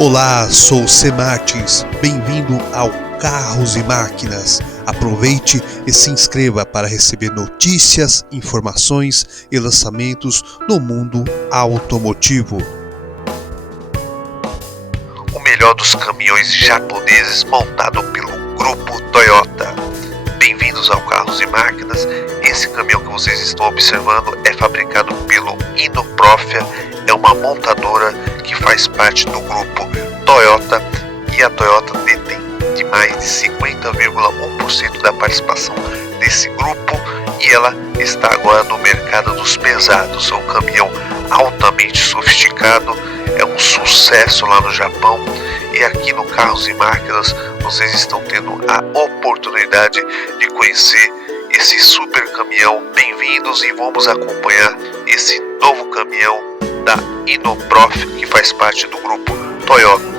Olá, sou o C. Martins, bem-vindo ao Carros e Máquinas. Aproveite e se inscreva para receber notícias, informações e lançamentos no mundo automotivo. O melhor dos caminhões japoneses montado pelo grupo Toyota. Bem-vindos ao Carros e Máquinas. Esse caminhão que vocês estão observando é fabricado pelo Hino Profia, é uma montadora que faz parte do grupo Toyota, e a Toyota detém de mais de 50,1% da participação desse grupo, e ela está agora no mercado dos pesados. É um caminhão altamente sofisticado, é um sucesso lá no Japão, e aqui no Carros e Máquinas vocês estão tendo a oportunidade de conhecer esse super caminhão. Bem-vindos e vamos acompanhar esse novo caminhão da Hino Profia, que faz parte do grupo Toyota.